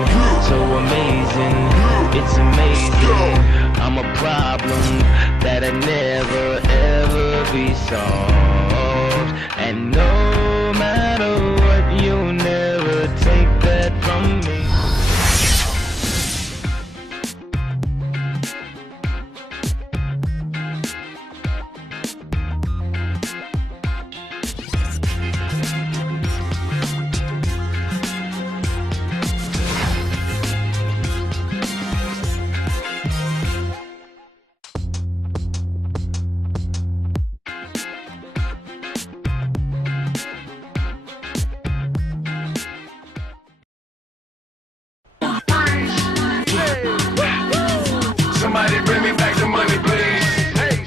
So amazing, it's amazing. I'm a problem that'll never ever be solved. And no matter what, you'll never take that from me. Somebody bring me back the money, please. Hey.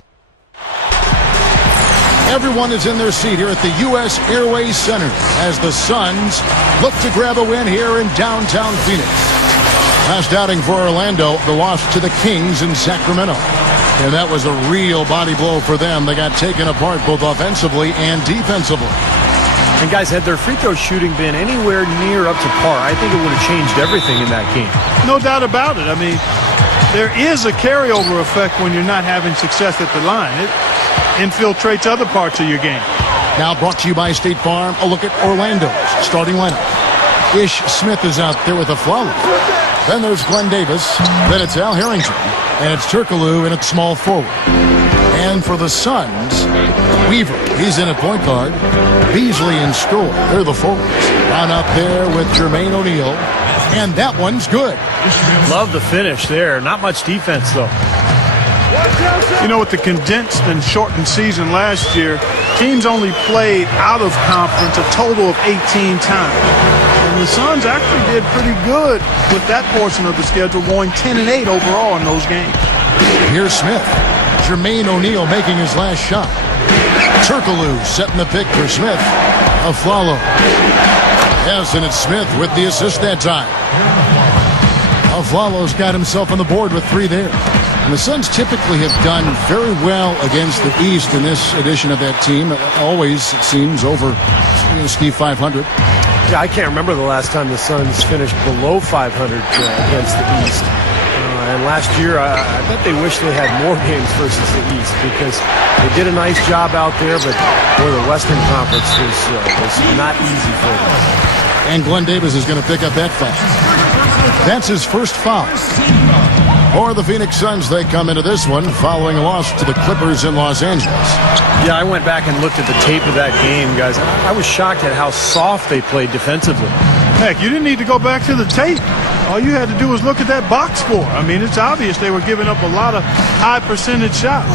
Everyone is in their seat here at the U.S. Airways Center as the Suns look to grab a win here in downtown Phoenix. Last outing for Orlando, the loss to the Kings in Sacramento. And that was a real body blow for them. They got taken apart both offensively and defensively. And guys, had their free throw shooting been anywhere near up to par, I think it would have changed everything in that game. No doubt about it. I mean, there is a carryover effect when you're not having success at the line. It infiltrates other parts of your game. Now brought to you by State Farm, a look at Orlando's starting lineup. Ish Smith is out there with a flower. Then there's Glenn Davis. Then it's Al Harrington. And it's Turkoglu in at small forward. And for the Suns, Weaver, he's in at point guard. Beasley and Score, they're the forwards. Down out there with Jermaine O'Neal. And that one's good. Love the finish there. Not much defense, though. You know, with the condensed and shortened season last year, teams only played out of conference a total of 18 times. And the Suns actually did pretty good with that portion of the schedule, going 10-8 overall in those games. Here's Smith. Jermaine O'Neal making his last shot. Turkoglu setting the pick for Smith. Aflalo. Yes, and it's Smith with the assist that time. Aflalo's got himself on the board with 3 there. And the Suns typically have done very well against the East in this edition of that team. Always, it seems, over Steve 500. Yeah, I can't remember the last time the Suns finished below 500 against the East. And last year, I bet they wish they had more games versus the East because they did a nice job out there, but boy, the Western Conference was not easy for them. And Glenn Davis is going to pick up that foul. That's his first foul. For the Phoenix Suns, they come into this one following a loss to the Clippers in Los Angeles. Yeah, I went back and looked at the tape of that game, guys. I was shocked at how soft they played defensively. Heck, you didn't need to go back to the tape. All you had to do was look at that box score. I mean, it's obvious they were giving up a lot of high percentage shots.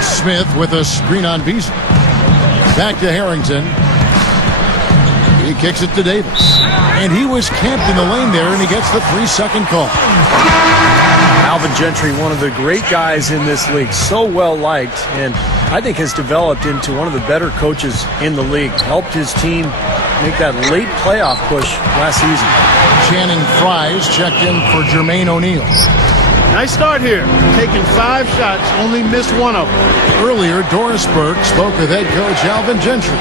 Smith with a screen on Beasley. Back to Harrington. He kicks it to Davis. And he was camped in the lane there, and he gets the 3-second call. Alvin Gentry, one of the great guys in this league, so well liked, and I think has developed into one of the better coaches in the league. Helped his team make that late playoff push last season. Channing Fries checked in for Jermaine O'Neal. Nice start here. Taking 5 shots, only missed 1 of them. Earlier, Doris Burke spoke with head coach Alvin Gentry.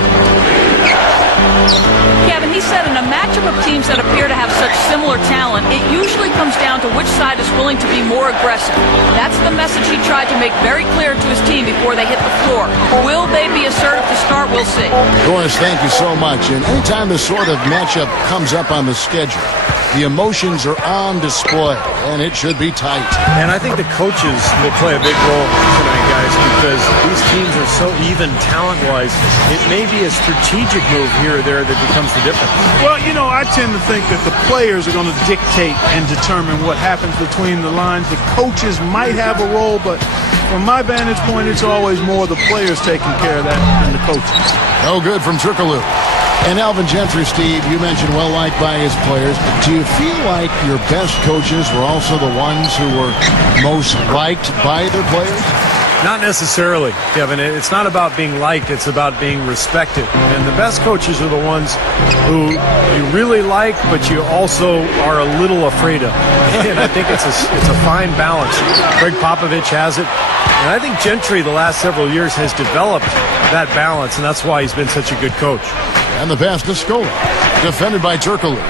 Kevin, he said in a matchup of teams that appear to have such similar talent, it usually comes down to which side is willing to be more aggressive. That's the message he tried to make very clear to his team before they hit the floor. Will they be assertive to start? We'll see. Doris, thank you so much. And anytime this sort of matchup comes up on the schedule, the emotions are on display, and it should be tight. And I think the coaches will play a big role tonight, guys, because these teams are so even talent-wise. It may be a strategic move here or there that becomes the difference. Well, you know, I tend to think that the players are going to dictate and determine what happens between the lines. The coaches might have a role, but from my vantage point, it's always more the players taking care of that than the coaches. No good from Turkoglu. And Alvin Gentry, Steve, you mentioned well-liked by his players. Do you feel like your best coaches were also the ones who were most liked by their players? Not necessarily, Kevin. It's not about being liked. It's about being respected. And the best coaches are the ones who you really like, but you also are a little afraid of. And I think it's a fine balance. Greg Popovich has it. And I think Gentry the last several years has developed that balance, and that's why he's been such a good coach. And the pass to Scola. Defended by Turkoglu.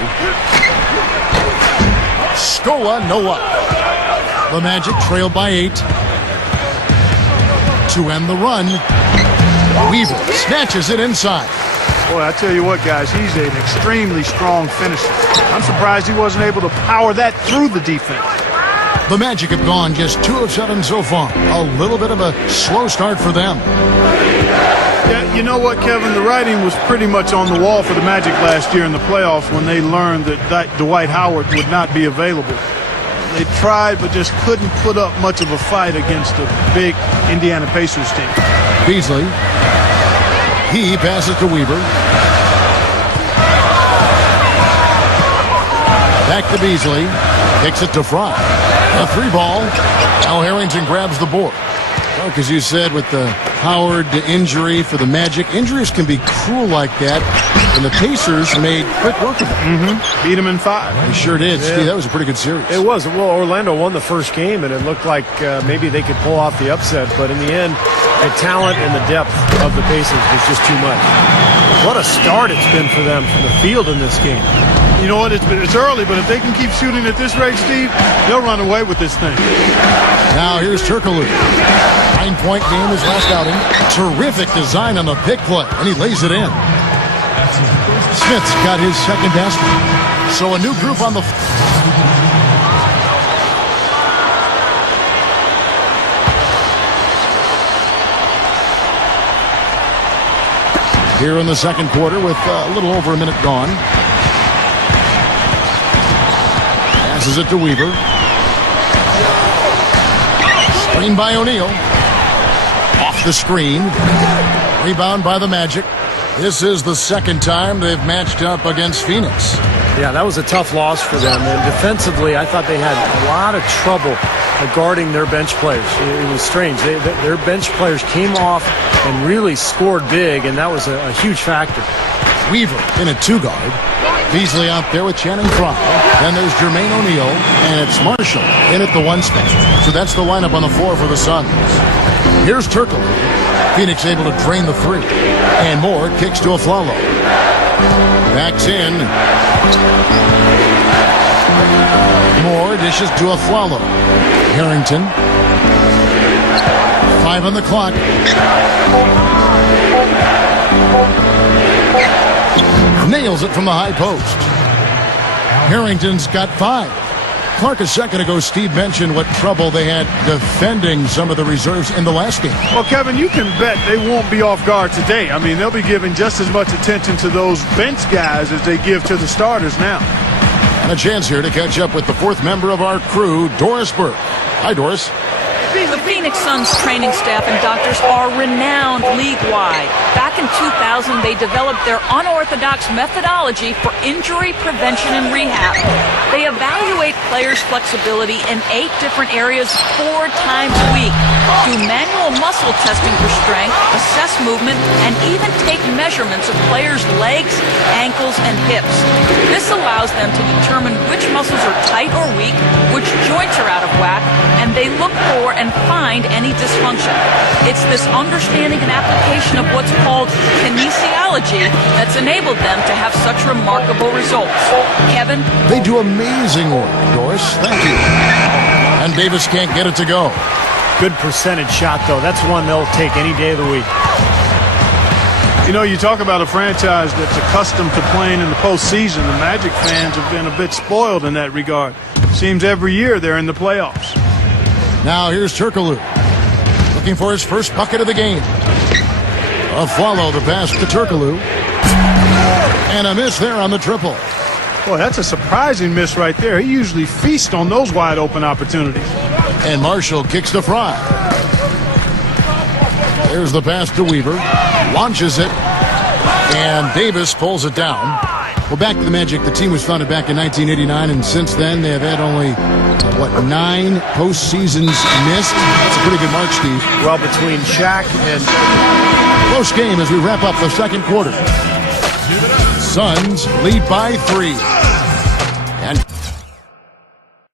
Scola, no luck. The Magic trailed by 8. To end the run, Weaver snatches it inside. Boy, I tell you what, guys, he's an extremely strong finisher. I'm surprised he wasn't able to power that through the defense. The Magic have gone just 2 of 7 so far. A little bit of a slow start for them. Yeah, you know what, Kevin? The writing was pretty much on the wall for the Magic last year in the playoffs when they learned that Dwight Howard would not be available. They tried but just couldn't put up much of a fight against a big Indiana Pacers team. Beasley. He passes to Weaver. Back to Beasley. Kicks it to Fry. A 3-ball. Now Harrington grabs the board. Well, because you said with the Howard injury for the Magic, injuries can be cruel like that. And the Pacers made quick work of it. Beat him in 5. They sure did. Yeah. Steve, that was a pretty good series. It was. Well, Orlando won the first game, and it looked like maybe they could pull off the upset. But in the end, the talent and the depth of the Pacers was just too much. What a start it's been for them from the field in this game. You know what? It's early, but if they can keep shooting at this rate, Steve, they'll run away with this thing. Now here's Turkoglu. 9-point game his last outing. Terrific design on the pick play, and he lays it in. Smith's got his second basket. So a new group on the here in the second quarter with a little over a minute gone. Passes it to Weaver. Screen by O'Neal. Off the screen. Rebound by the Magic. This is the second time they've matched up against Phoenix. Yeah, that was a tough loss for them. And defensively, I thought they had a lot of trouble guarding their bench players. It was strange. Their bench players came off and really scored big, and that was a huge factor. Weaver in a 2-guard. Beasley out there with Channing Frye. Then there's Jermaine O'Neal, and it's Marshall in at the 1 spot. So that's the lineup on the floor for the Suns. Here's Turkoglu. Phoenix able to drain the 3. And Moore kicks to Afflalo. Backs in. Moore dishes to Afflalo. Harrington. 5 on the clock. Nails it from the high post. Harrington's got 5. Clark, a second ago, Steve mentioned what trouble they had defending some of the reserves in the last game. Well, Kevin, you can bet they won't be off guard today. I mean, they'll be giving just as much attention to those bench guys as they give to the starters now. And a chance here to catch up with the 4th member of our crew, Doris Burke. Hi, Doris. The Phoenix Suns training staff and doctors are renowned league-wide. Back in 2000, they developed their unorthodox methodology for injury prevention and rehab. They evaluate players' flexibility in 8 different areas 4 times a week, do manual muscle testing for strength, assess movement, and even take measurements of players' legs, ankles, and hips. This allows them to determine which muscles are tight or weak, which joints are out of whack, and they look for and find any dysfunction. It's this understanding and application of what's called kinesiology that's enabled them to have such remarkable results. Kevin? They do amazing work, Doris. Thank you. And Davis can't get it to go. Good percentage shot, though. That's one they'll take any day of the week. You know, you talk about a franchise that's accustomed to playing in the postseason. The Magic fans have been a bit spoiled in that regard. Seems every year they're in the playoffs. Now here's Turkoglu. Looking for his first bucket of the game. Afflalo the pass to Turkoglu. And a miss there on the triple. Boy, that's a surprising miss right there. He usually feasts on those wide open opportunities. And Marshall kicks to Fry. There's the pass to Weaver. Launches it. And Davis pulls it down. Well, back to the Magic. The team was founded back in 1989, and since then they have had only, 9 postseasons missed? That's a pretty good mark, Steve. Well, between Shaq and... Close game as we wrap up the second quarter. Suns lead by 3.